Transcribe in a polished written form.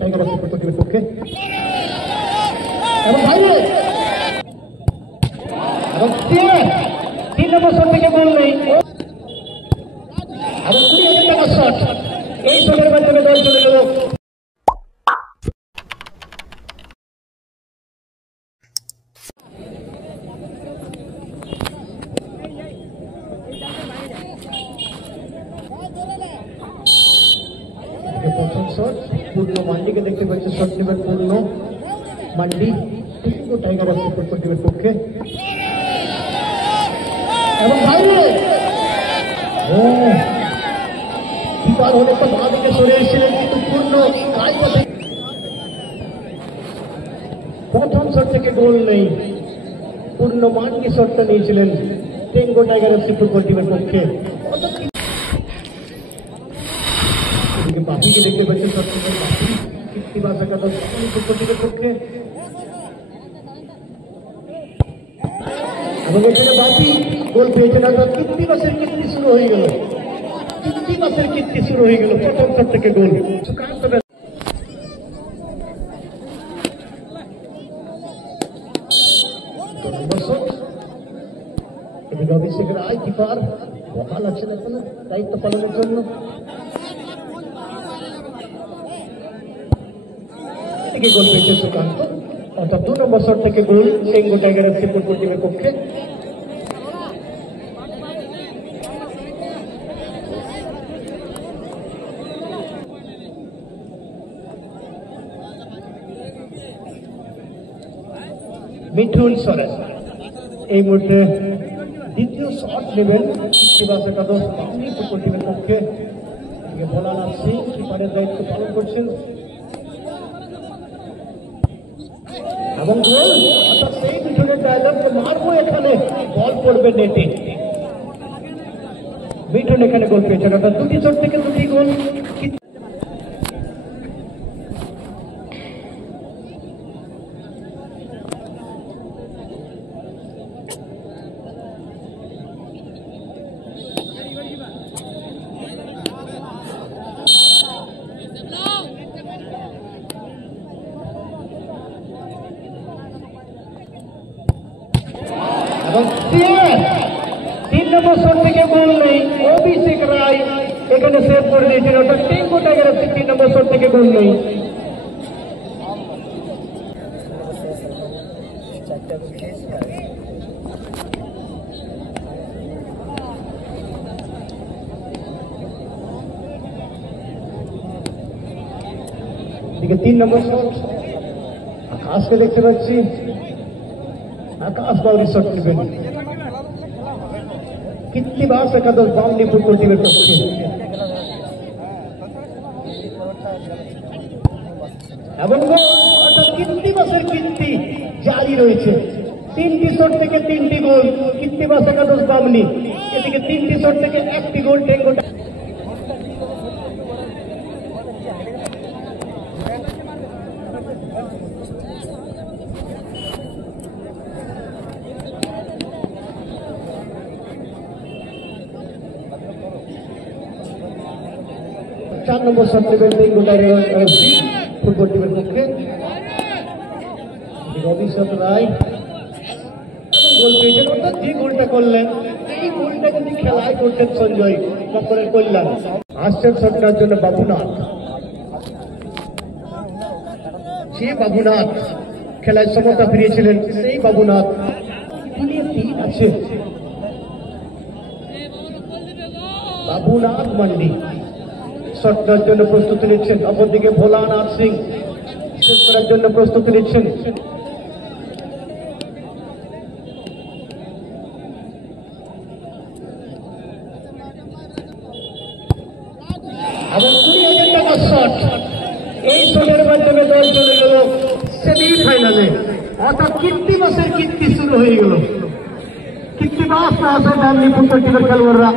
Tiger FC টিমের পক্ষে এবং বাইরে এবং 3 নম্বর শট থেকে গোল নেই এবং 20,000 টাকার শট। এই শটের মাধ্যমে দল চলে গেল প্রথম শট। পূর্ণ মান্ডিকে দেখতে পাচ্ছি শট নেবেন পূর্ণ মান্ডি টাইগার এফসি টিমের পক্ষে এবং বাইরে কিপার হলে তো বাঁ দিকে সরে এসেছিলেন কিন্তু পূর্ণ প্রথম শট থেকে গোল নেই। পূর্ণ মান্ডি শটটা নিয়েছিলেন টেঙ্গো টাইগার এফসি ফুটবল টিমের পক্ষে। বাপিকে দেখতে পাচ্ছি শট নেবেন বাপি কীর্তিবাস একাদশ ফুটবল টিমের পক্ষে এবং এখানে বাপি গোল পেয়েছেন। অর্থাৎ কীর্তিবাসের কীর্তি শুরু হয়ে গেল, কীর্তিবাসের কীর্তি শুরু হয়ে গেল প্রথম শট থেকে গোল। অভিষেক রায় কিপার বহাল আছেন এখনো দায়িত্ব পালনের জন্য। গোল পেয়েছে সুকান্ত, অর্থাৎ 2 নম্বর শট থেকে গোল টেঙ্গো টাইগার এফসি ফুটবল টিমের পক্ষে। মিঠুন সরেন এই মুহূর্তে দ্বিতীয় শট নেবেন কীর্তিবাস একাদশ ফুটবল টিমের পক্ষে। ভোলানাথ সিং কিপারের দায়িত্ব পালন করছেন এবং গোল। অর্থাৎ সেই মিঠুনের ডায়লগ মারবো এখানে বল পড়বে নেটে। মিঠুন এখানে গোল পেয়েছেন, অর্থাৎ 2টি শট থেকে 2টি গোল। এবং 3 নম্বর শট থেকে গোল নেই। অভিষেক রায় এখানে সেভ করে দিয়েছেন, অর্থাৎ টেঙ্গো টাইগার এফসি 3 নম্বর শট থেকে গোল নেই। এদিকে 3 নম্বর শট আকাশকে দেখতে পাচ্ছি, আকাশ বাউরি শট নেবেন কীর্তিবাস একাদশ বামনি ফুটবল টিমের পক্ষে এবং অর্থাৎ কীর্তিবাসের কীর্তি জারি রয়েছে। 3টি শট থেকে 3টি গোল কীর্তিবাস একাদশ বামনি। এদিকে 3টি শট থেকে 1টি গোল টেঙ্গো। 4 নম্বর শট নেবেন টেঙ্গো টাইগার এফসি ফুটবল টিমের পক্ষে। অভিষেক রায় গোল পেয়েছেন, অর্থাৎ যে গোলটা করলেন এই গোলটা যদি খেলায় করতেন সঞ্জয় মকরের কল্যাণ। আসছেন শটটার জন্য বাবুনাথ, সে বাবুনাথ খেলায় সমতা ফিরিয়েছিলেন, সেই বাবুনাথ আছে। বাবুনাথ মান্ডি শটটার জন্য প্রস্তুতি নিচ্ছেন, অপরদিকে ভোলানাথ সিং সেভ করার জন্য প্রস্তুতি নিচ্ছেন। এবং 20,000 টাকার শট। এই শটের মাধ্যমে দল চলে গেল সেমিফাইনালে, অর্থাৎ কীর্তিবাসের কীর্তি শুরু হয়ে গেল। কীর্তিবাস না আসে ডানলি ফুটবল টিমের খেলোয়াড়রা